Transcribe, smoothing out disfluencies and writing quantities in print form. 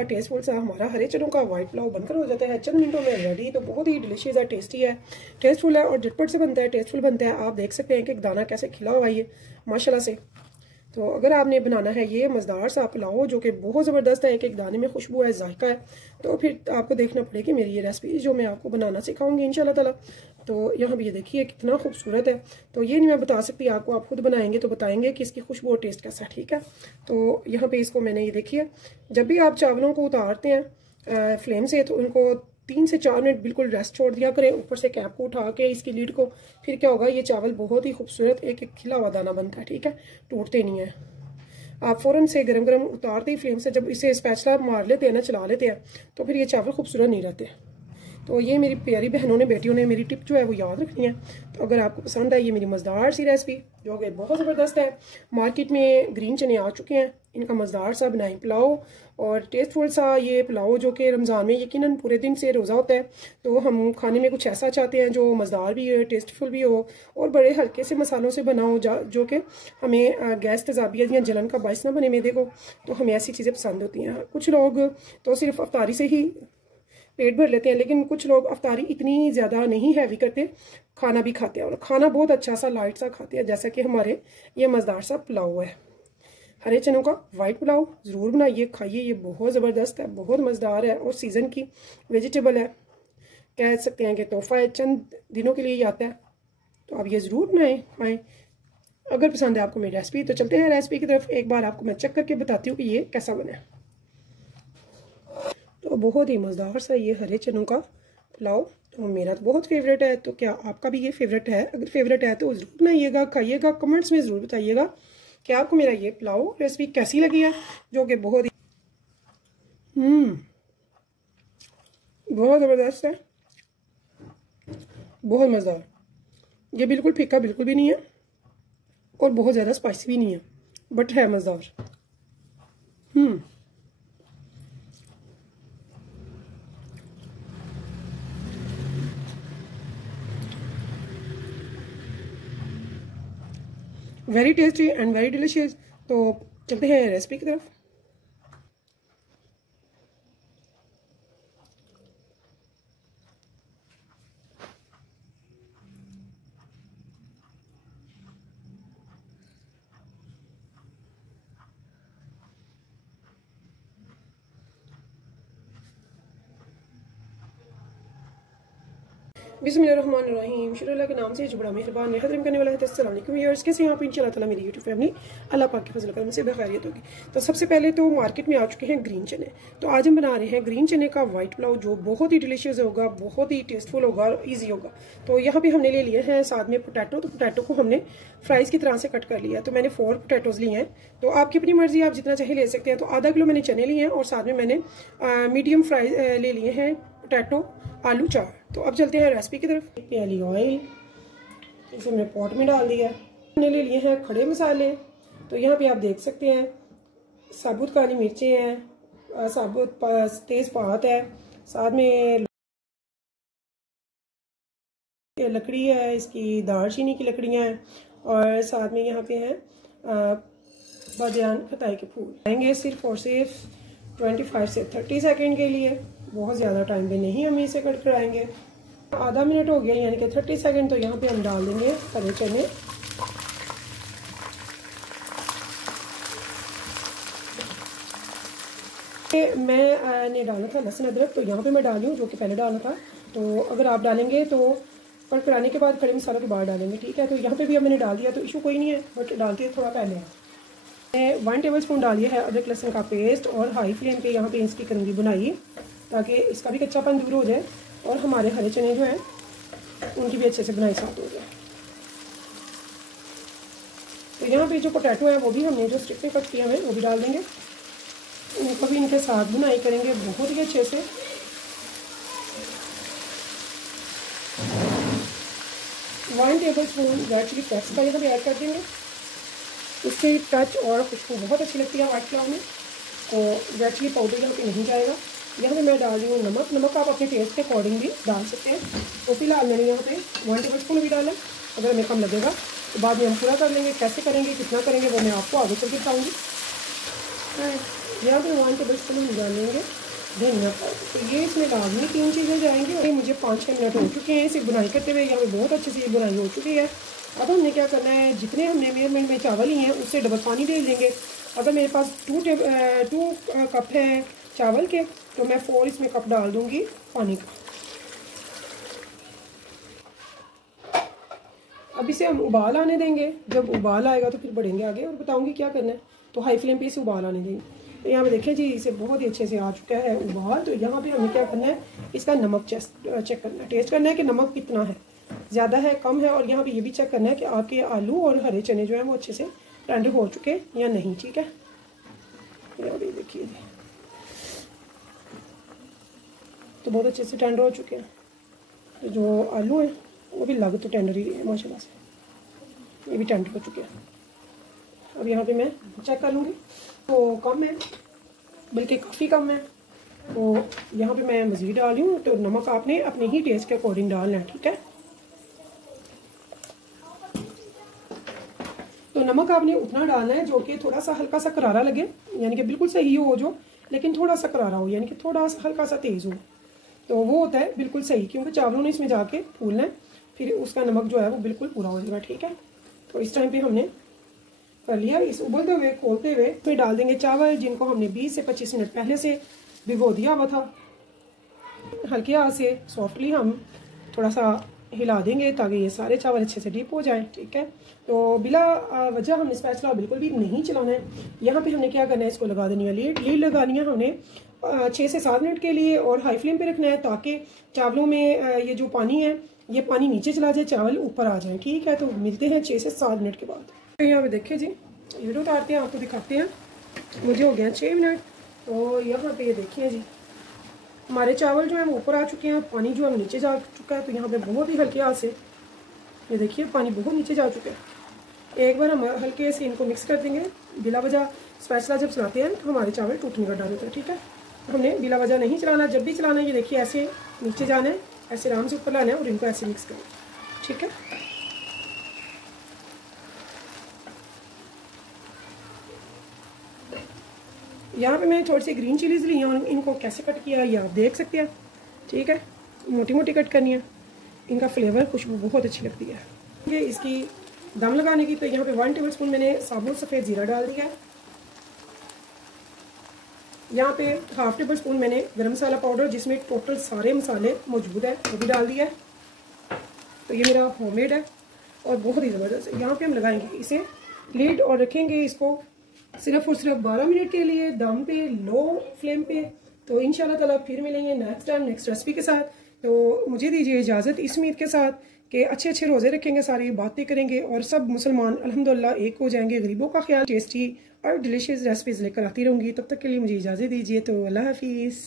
सा टेस्टफुल सा हमारा हरे चनों का वाइट पुलाव बनकर हो जाता है चंद मिनटों में रेडी। तो बहुत ही डिलीशियस है, टेस्टी है, टेस्टफुल है और झटपट से बनता है, टेस्टफुल बनता है। आप देख सकते हैं कि एक दाना कैसे खिला हुआ है ये माशाल्लाह से। तो अगर आपने बनाना है ये मज़ेदार सा पुलाव जो कि बहुत ज़बरदस्त है, एक एक दाने में खुशबू है, जायका है, तो फिर आपको देखना पड़ेगी मेरी ये रेसिपी जो मैं आपको बनाना सिखाऊंगी इंशाल्लाह ताला। तो यहाँ भी ये देखिए कितना खूबसूरत है। तो ये नहीं मैं बता सकती आपको, आप खुद बनाएंगे तो बताएंगे कि इसकी खुशबू और टेस्ट कैसा है, ठीक है। तो यहाँ पे इसको मैंने ये देखिए, जब भी आप चावलों को उतारते हैं फ्लेम से तो उनको 3 से 4 मिनट बिल्कुल रेस्ट छोड़ दिया करें, ऊपर से कैप को उठा के इसकी लीड को। फिर क्या होगा, ये चावल बहुत ही खूबसूरत एक एक खिला हुआ दाना बनता है, ठीक है, टूटते नहीं है। आप फ़ौरन से गरम गरम उतारते ही फ्लेम से जब इसे स्पैचुला मार लेते हैं ना, चला लेते हैं, तो फिर ये चावल खूबसूरत नहीं रहते। तो ये मेरी प्यारी बहनों ने, बेटियों ने मेरी टिप जो है वो याद रखनी है। तो अगर आपको पसंद है ये मेरी मज़ेदार सी रेसिपी जो कि बहुत ज़बरदस्त है, मार्केट में ग्रीन चने आ चुके हैं, इनका मज़ेदार सा बनाएं पुलाव और टेस्टफुल सा ये पुलाव जो कि रमज़ान में यकीनन पूरे दिन से रोज़ा होता है, तो हम खाने में कुछ ऐसा चाहते हैं जो मज़ेदार भी हो, टेस्टफुल भी हो और बड़े हल्के से मसालों से बना हो जो कि हमें गैस तेज़ाबियत या जलन का बायस ना बने मैदे को। तो हमें ऐसी चीज़ें पसंद होती हैं। कुछ लोग तो सिर्फ अफ्तारी से ही पेट भर लेते हैं, लेकिन कुछ लोग अफ्तारी इतनी ज़्यादा नहीं हैवी करते, खाना भी खाते हैं और खाना बहुत अच्छा सा लाइट सा खाते हैं, जैसा कि हमारे ये मज़ेदार सा पुलाव है हरे चनों का वाइट पुलाव। ज़रूर बनाइए, खाइए, ये बहुत ज़बरदस्त है, बहुत मज़ेदार है और सीज़न की वेजिटेबल है, कह सकते हैं कि तोहफा है, चंद दिनों के लिए ही आता है। तो आप ये ज़रूर बनाएं, खाएँ। अगर पसंद है आपको मेरी रेसिपी तो चलते हैं रेसिपी की तरफ। एक बार आपको मैं चेक करके बताती हूँ कि ये कैसा बना है। तो बहुत ही मज़ेदार सा ये हरे चनों का पुलाव तो मेरा तो बहुत फेवरेट है। तो क्या आपका भी ये फेवरेट है? अगर फेवरेट है तो ज़रूर बनाइएगा, खाइएगा, कमेंट्स में ज़रूर बताइएगा कि आपको मेरा ये पुलाव रेसिपी कैसी लगी है, जो कि बहुत ही बहुत ज़बरदस्त है, बहुत मज़ेदार। ये बिल्कुल फीका बिल्कुल भी नहीं है और बहुत ज़्यादा स्पाइसी भी नहीं है, बट है मज़ेदार। Very tasty and very delicious. तो चलते हैं रेसिपी की तरफ। बिस्मिल्लाहिर्रहमानिर्रहीम, शुरू के नाम से जो बड़ा मेहरबान मेहतरम करने वाला है। अस्सलाम वालेकुम व्यूअर्स, कैसे हैं आप? इंशाल्लाह ताला मेरी यूट्यूब फैमिली अल्लाह पाक के फजल करम से बखैरियत होगी। तो सबसे पहले तो मार्केट में आ चुके हैं ग्रीन चने। तो आज हम बना रहे हैं ग्रीन चने का वाइट पुलाव जो बहुत ही डिलीशियस होगा, बहुत ही टेस्टफुल होगा और ईजी होगा। तो यहाँ पे हमने ले लिए हैं साथ में पोटैटो। तो पोटैटो को हमने फ्राइज़ की तरह से कट कर लिया। तो मैंने 4 पोटैटोज़ लिए हैं। तो आपकी अपनी मर्जी, आप जितना चाहे ले सकते हैं। तो आधा किलो मैंने चने लिए हैं और साथ में मैंने मीडियम फ्राई ले लिए हैं पोटैटो आलू 4। तो अब चलते हैं रेसिपी की तरफ। प्याली ऑयल इसे हमने पॉट में डाल दिया। हमने ले लिए हैं खड़े मसाले। तो यहाँ पे आप देख सकते हैं साबुत काली मिर्चें हैं, साबुत तेज़पात है, साथ में लकड़ी है, इसकी दालचीनी की लकड़ियाँ हैं और साथ में यहाँ पे हैं बादियान खताई के फूल। आएंगे सिर्फ और सिर्फ 25 से 30 सेकेंड के लिए, बहुत ज़्यादा टाइम पे नहीं हम इसे कट कराएंगे। आधा मिनट हो गया यानी कि 30 सेकेंड। तो यहाँ पे हम डाल देंगे हरे चने। मैंने डाला था लहसुन अदरक, तो यहाँ पे मैं डाली हूँ जो कि पहले डालना था। तो अगर आप डालेंगे तो कट कराने के बाद खड़े मसालों के बाद डालेंगे, ठीक है। तो यहाँ पे भी अब मैंने डाल दिया, तो इशू कोई नहीं है, बट डालती है थोड़ा पहले। मैं 1 टेबल स्पून डालिए है अदरक लहसुन का पेस्ट और हाई फ्लेम पे यहाँ पे इसकी कंगी बनाई ताकि इसका भी कच्चापन दूर हो जाए और हमारे हरे चने जो हैं उनकी भी अच्छे से बनाई साथ हो जाए। तो यहाँ पे जो पोटैटो है वो भी हमने जो स्ट्रिप में कट किया है वो भी डाल देंगे, उनको भी इनके साथ बुनाई करेंगे बहुत ही अच्छे से। One tablespoon red chilli flakes का यहाँ पे ऐड कर देंगे। इससे टच और खुशबू बहुत अच्छी लगती है वाइट पुलाव में। तो रेड चिली पाउडर यहाँ पे नहीं जाएगा। यहाँ पे मैं डाल रही हूँ नमक आप अपने टेस्ट के अकॉर्डिंग भी डाल सकते हैं। तो फिलहाल मैंने यहाँ पे 1 टेबल स्पून भी डाला। अगर हमें कम लगेगा तो बाद में हम पूरा कर लेंगे। कैसे करेंगे, कितना करेंगे वो मैं आपको आगे चल के बताऊँगी। यहाँ पे 1 टेबल स्पून हम डाल लेंगे धनिया पाउडर। तो ये इसमें लाजमी 3 चीज़ें जाएंगी। और मुझे 5-6 मिनट हो चुके हैं इसे बुनाई करते हुए। यहाँ पे बहुत अच्छे से ये बुनाई हो चुकी है। अब हमने क्या करना है, जितने हमने मेजरमेंट में चावल लिए हैं उससे डबल पानी डाल देंगे। अगर मेरे पास 2 कप है चावल के, तो मैं 4 इसमें कप डाल दूँगी पानी का। अब इसे हम उबाल आने देंगे। जब उबाल आएगा तो फिर बढ़ेंगे आगे और बताऊंगी क्या करना है। तो हाई फ्लेम पे इसे उबाल आने देंगे। तो यहाँ पे देखें जी, इसे बहुत ही अच्छे से आ चुका है उबाल। तो यहाँ पे हमें क्या करना है, इसका नमक चेक करना है, टेस्ट करना है कि नमक कितना है, ज़्यादा है कम है। और यहाँ पे ये भी चेक करना है कि आपके आलू और हरे चने जो है वो अच्छे से टेंडर हो चुके या नहीं। ठीक है, यहाँ पे देखिए जी, तो बहुत अच्छे से टेंडर हो चुके हैं। तो जो आलू है वो भी लग तो टेंडर ही है माशाल्लाह से, ये भी टेंडर हो चुके हैं। अब यहाँ पे मैं चेक कर लूँगी, तो कम है, बल्कि काफ़ी कम है। तो यहाँ पे मैं मज़ीद डाल रही हूँ। तो नमक आपने अपने ही टेस्ट के अकॉर्डिंग डालना है। ठीक है, तो नमक आपने उतना डालना है जो कि थोड़ा सा हल्का सा करारा लगे, यानी कि बिल्कुल सही हो जो, लेकिन थोड़ा सा करारा हो, यानी कि थोड़ा सा हल्का सा तेज़ हो, तो वो होता है बिल्कुल सही। क्योंकि चावलों ने इसमें जाके फूलना है, फिर उसका नमक जो है वो बिल्कुल पूरा हो जाएगा। ठीक है, तो इस टाइम पे हमने कर लिया। इस उबलते हुए खोलते हुए फिर डाल देंगे चावल, जिनको हमने 20 से 25 मिनट पहले से भिगो दिया हुआ था। हल्के हाथ से सॉफ्टली हम थोड़ा सा हिला देंगे ताकि ये सारे चावल अच्छे से डीप हो जाएं। ठीक है, तो बिला वजह हमने स्पैचुला बिल्कुल भी नहीं चलाना है। यहाँ पे हमने क्या करना है, इसको लगा देनी है लीड लगानी है हमने 6 से 7 मिनट के लिए, और हाई फ्लेम पे रखना है ताकि चावलों में ये जो पानी है ये पानी नीचे चला जाए, चावल ऊपर आ जाए। ठीक है, तो मिलते हैं 6 से 7 मिनट के बाद। तो यहाँ पे देखिए जी, वीडियो उतारते हैं, आपको दिखाते हैं। मुझे हो गया 6 मिनट। तो यहाँ पे ये देखिए जी, हमारे चावल जो है वो ऊपर आ चुके हैं, पानी जो है नीचे जा चुका है। तो यहाँ पे बहुत ही हल्के हाथ से ये देखिए पानी बहुत नीचे जा चुका है। एक बार हम हल्के से इनको मिक्स कर देंगे। बिला वजह स्पैचुला जब चलाते हैं तो हमारे चावल टूटने का डर होता है। ठीक है, हमने बिला वजह नहीं चलाना। जब भी चलाना है ये देखिए ऐसे नीचे जाना है, ऐसे आराम से ऊपर लाना है और इनको ऐसे मिक्स करना है। ठीक है, यहाँ पे मैंने थोड़ी सी ग्रीन चिलीज ली हैं, इनको कैसे कट किया ये आप देख सकते हैं। ठीक है, मोटी मोटी कट करनी है, इनका फ्लेवर खुशबू बहुत अच्छी लगती है। ये इसकी दम लगाने की, तो यहाँ पे 1 टेबल स्पून मैंने साबुत सफ़ेद ज़ीरा डाल दिया है। यहाँ पे 1/2 टेबल स्पून मैंने गरम मसाला पाउडर, जिसमें टोटल सारे मसाले मौजूद है, वो भी डाल दिया है। तो ये मेरा होममेड है और बहुत ही ज़बरदस्त है। यहाँ पे हम लगाएंगे इसे लीड और रखेंगे इसको सिर्फ और सिर्फ 12 मिनट के लिए दम पे, लो फ्लेम पे। तो इंशाल्लाह ताला फिर मिलेंगे नेक्स्ट टाइम नेक्स्ट रेसिपी के साथ। तो मुझे दीजिए इजाज़त इस उम्मीद के साथ कि अच्छे अच्छे रोज़े रखेंगे, सारी बातें करेंगे और सब मुसलमान अल्हम्दुलिल्लाह एक हो जाएंगे। गरीबों का ख्याल टेस्टी और डिलीशियस रेसिपीज़ लेकर आती रहूँगी। तब तक के लिए मुझे इजाज़त दीजिए। तो अल्लाह हाफिज़।